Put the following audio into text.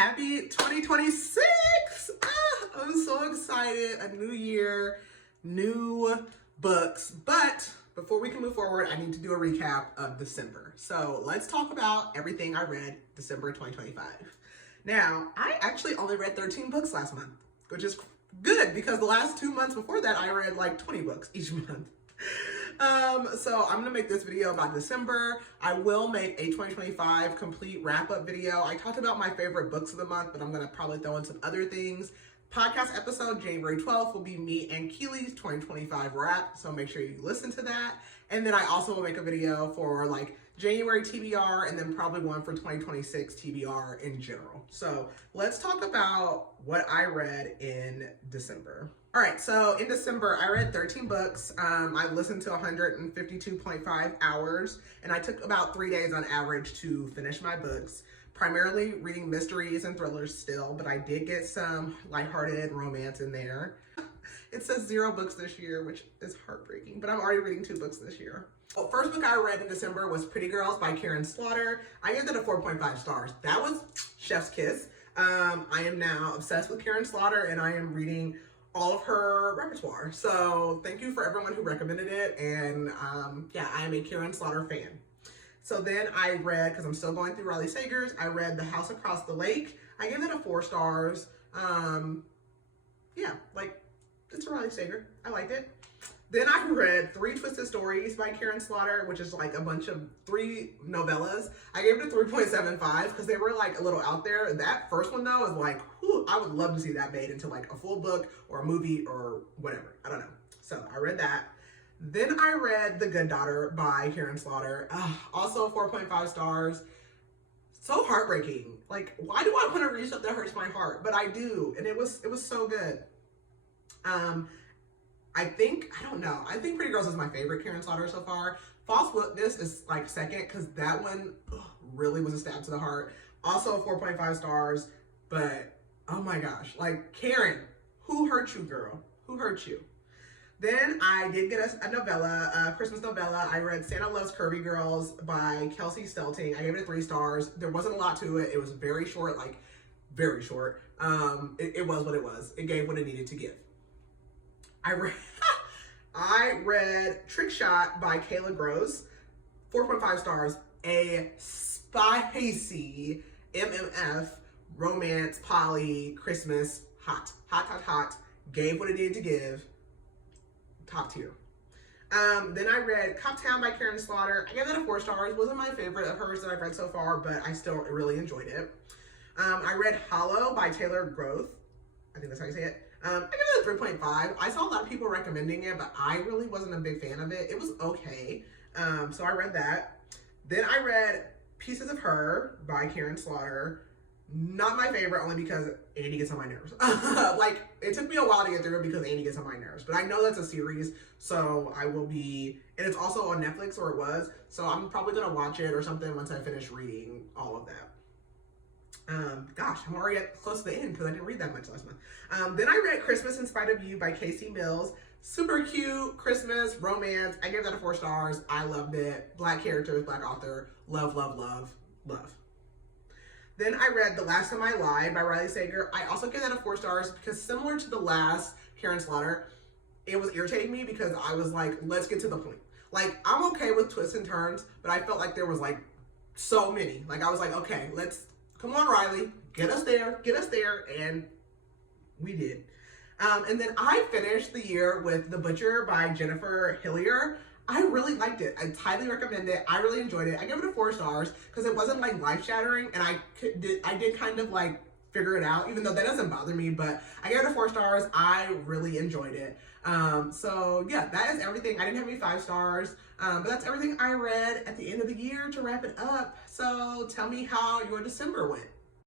Happy 2026! I'm so excited. A new year, new books. But before we can move forward, I need to do a recap of December. So let's talk about everything I read December 2025. Now, I actually only read 13 books last month, which is good because the last 2 months before that, I read like 20 books each month. So I'm gonna make this video about December. I will make a 2025 complete wrap-up video. I talked about my favorite books of the month, but I'm gonna probably throw in some other things. Podcast episode January 12th will be me and Keely's 2025 wrap, so make sure you listen to that. And then I also will make a video for like January TBR and then probably one for 2026 TBR in general. So let's talk about what I read in December. All right, so in December, I read 13 books. I listened to 152.5 hours, and I took about 3 days on average to finish my books. Primarily reading mysteries and thrillers still, but I did get some lighthearted romance in there. It says 0 books this year, which is heartbreaking, but I'm already reading 2 books this year. The first book I read in December was Pretty Girls by Karen Slaughter. I gave it a 4.5 stars. That was chef's kiss. I am now obsessed with Karen Slaughter, and I am reading all of her repertoire. So thank you for everyone who recommended it. And yeah, I am a Karen Slaughter fan. So then I read, because I'm still going through Riley Sager's, I read The House Across the Lake. I gave it a 4 stars. Yeah, like, it's a Riley Sager. I liked it. Then I read 3 Twisted Stories by Karen Slaughter, which is like a bunch of 3 novellas. I gave it a 3.75 because they were like a little out there. That first one though is like, whew, I would love to see that made into like a full book or a movie or whatever. I don't know. So I read that. Then I read The Good Daughter by Karen Slaughter. Also 4.5 stars. So heartbreaking. Like, why do I want to read stuff that hurts my heart? But I do, and it was so good. I think Pretty Girls is my favorite Karen Slaughter so far. False Witness is like second because that one really was a stab to the heart. Also 4.5 stars, but oh my gosh, like Karen, who hurt you, girl? Who hurt you? Then I did get a novella, a Christmas novella. I read Santa Loves Curvy Girls by Kelsey Stelting. I gave it a 3 stars. There wasn't a lot to it. It was very short, like very short. It was what it was. It gave what it needed to give. I read Trick Shot by Kayla Gross, 4.5 stars, a spicy MMF, romance, poly, Christmas, hot, gave what it needed to give, top tier. Then I read Coptown by Karen Slaughter. I gave that a 4 stars. Wasn't my favorite of hers that I've read so far, but I still really enjoyed it. I read Hollow by Taylor Groth. I think that's how you say it. I give it a 3.5. I saw a lot of people recommending it, but I really wasn't a big fan of it. It was okay. So I read that. Then I read Pieces of Her by Karen Slaughter. Not my favorite, only because Andy gets on my nerves. Like, it took me a while to get through it because Andy gets on my nerves. But I know that's a series, so I will be... And it's also on Netflix, or it was. So I'm probably going to watch it or something once I finish reading all of that. Gosh, I'm already close to the end because I didn't read that much last month. Then I read Christmas in Spite of You by Casey Mills. Super cute, Christmas, romance. I gave that a 4 stars. I loved it. Black characters, Black author. Love, love, love, love. Then I read The Last Time I Lied by Riley Sager. I also gave that a 4 stars because similar to the last Karen Slaughter, it was irritating me because I was like, let's get to the point. Like, I'm okay with twists and turns, but I felt like there was like so many. Like, I was like, okay, come on, Riley, get us there, and we did. And then I finished the year with The Butcher by Jennifer Hillier. I really liked it. I highly recommend it. I really enjoyed it. I gave it a 4 stars because it wasn't like life-shattering, and I did kind of like figure it out, even though that doesn't bother me, but I gave it a 4 stars. I really enjoyed it. So yeah, that is everything. I didn't have any 5 stars, but that's everything I read at the end of the year to wrap it up. So tell me how your December went.